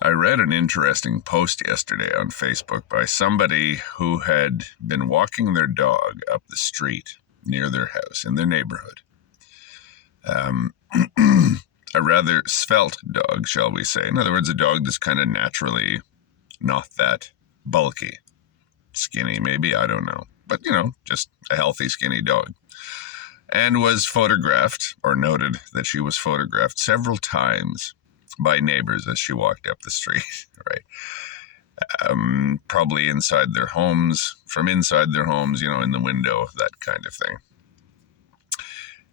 I read an interesting post yesterday on Facebook by somebody who had been walking their dog up the street near their house in their neighborhood. A rather svelte dog, shall we say. In other words, a dog that's kind of naturally not that bulky. Skinny, maybe, I don't know. But, just a healthy, skinny dog. And was photographed, or noted that she was photographed several times by neighbors as she walked up the street, right? Probably inside their homes, from inside their homes, in the window, that kind of thing.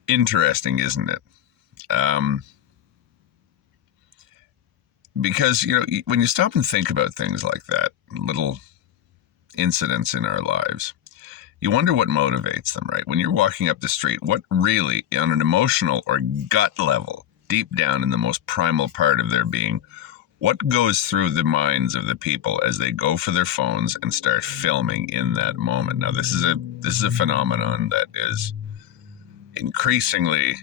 Interesting, isn't it? Because, when you stop and think about things like that, little incidents in our lives, you wonder what motivates them, right? When you're walking up the street, what really, on an emotional or gut level, deep down in the most primal part of their being, what goes through the minds of the people as they go for their phones and start filming in that moment? Now, this is a phenomenon that is increasingly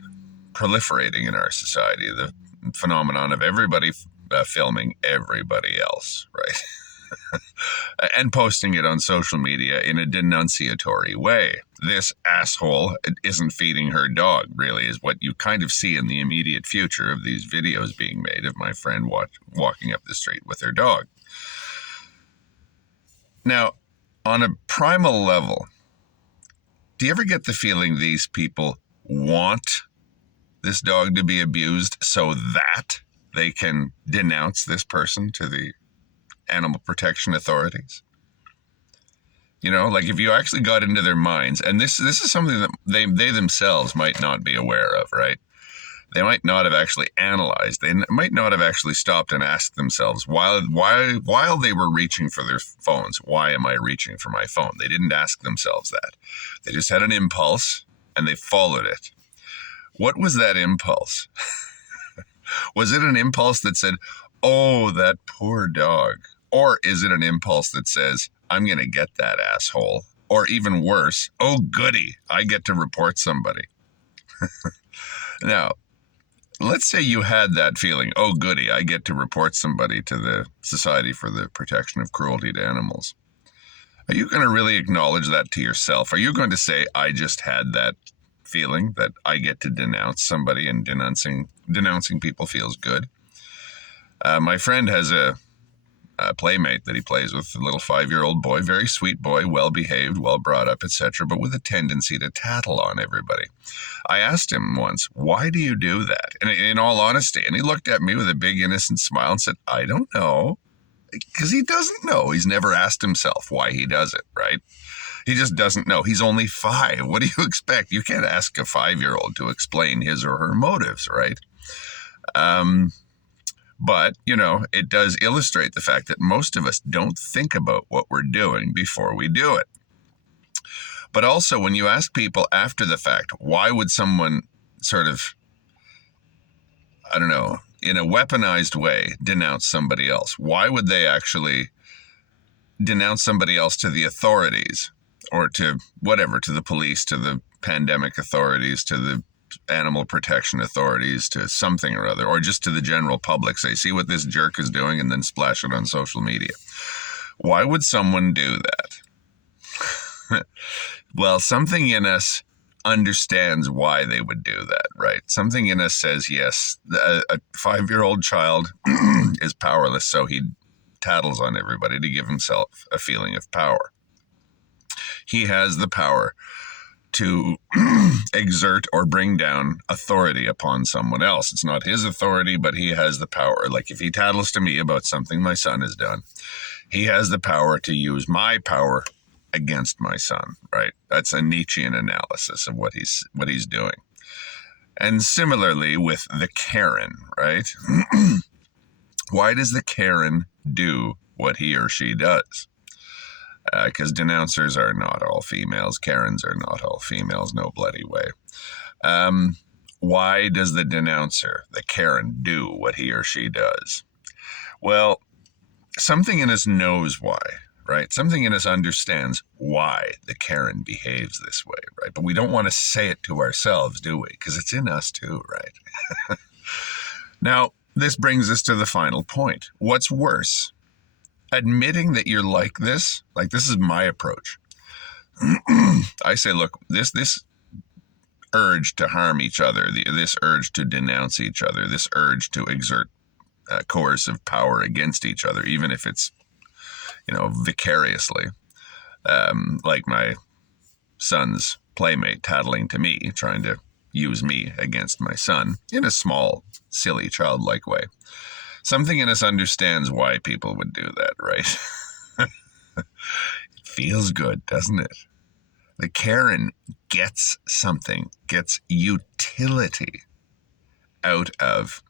proliferating in our society, the phenomenon of everybody filming everybody else, right? And posting it on social media in a denunciatory way. This asshole isn't feeding her dog, really, is what you kind of see in the immediate future of these videos being made of my friend walking up the street with her dog. Now, on a primal level, do you ever get the feeling these people want this dog to be abused so that they can denounce this person to the animal protection authorities? Like if you actually got into their minds, and this is something that they themselves might not be aware of, right? They might not have actually analyzed. They might not have actually stopped and asked themselves while they were reaching for their phones, why am I reaching for my phone? They didn't ask themselves that. They just had an impulse and they followed it. What was that impulse? Was it an impulse that said, oh, that poor dog? Or is it an impulse that says, I'm going to get that asshole? Or even worse, oh, goody, I get to report somebody. Now, let's say you had that feeling, oh, goody, I get to report somebody to the Society for the Protection of Cruelty to Animals. Are you going to really acknowledge that to yourself? Are you going to say, I just had that feeling that I get to denounce somebody, and denouncing people feels good? My friend has a playmate that he plays with, a little 5-year-old boy, very sweet boy, well-behaved, well-brought up, etc., but with a tendency to tattle on everybody. I asked him once, why do you do that? And in all honesty, and he looked at me with a big innocent smile and said, I don't know. Because he doesn't know. He's never asked himself why he does it, right? He just doesn't know. He's only 5. What do you expect? You can't ask a 5-year-old to explain his or her motives, right? But, it does illustrate the fact that most of us don't think about what we're doing before we do it. But also, when you ask people after the fact, why would someone sort of, I don't know, in a weaponized way, denounce somebody else? Why would they actually denounce somebody else to the authorities, or to whatever, to the police, to the pandemic authorities, to the animal protection authorities, to something or other, or just to the general public? Say, see what this jerk is doing, and then splash it on social media. Why would someone do that? Well, something in us understands why they would do that, right? Something in us says, yes, a 5-year-old child is powerless, so he tattles on everybody to give himself a feeling of power. He has the power to exert or bring down authority upon someone else. It's not his authority, but he has the power. Like if he tattles to me about something my son has done, he has the power to use my power against my son, right? That's a Nietzschean analysis of what he's doing. And similarly with the Karen, right? Why does the Karen do what he or she does? Because denouncers are not all females. Karens are not all females, no bloody way. Why does the denouncer, the Karen, do what he or she does? Well, something in us knows why, right? Something in us understands why the Karen behaves this way, right? But we don't want to say it to ourselves, do we? Because it's in us too, right? Now, this brings us to the final point. What's worse? Admitting that you're like this is my approach. I say, look, this urge to harm each other, this urge to denounce each other, this urge to exert coercive power against each other, even if it's, vicariously, like my son's playmate tattling to me, trying to use me against my son in a small, silly, childlike way. Something in us understands why people would do that, right? It feels good, doesn't it? The Karen gets something, gets utility out of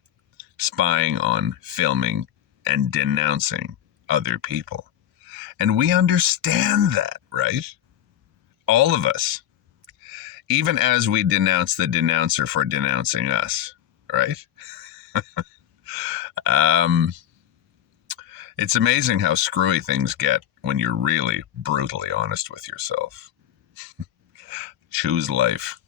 spying on, filming, and denouncing other people. And we understand that, right? All of us. Even as we denounce the denouncer for denouncing us, right? It's amazing how screwy things get when you're really brutally honest with yourself. Choose life.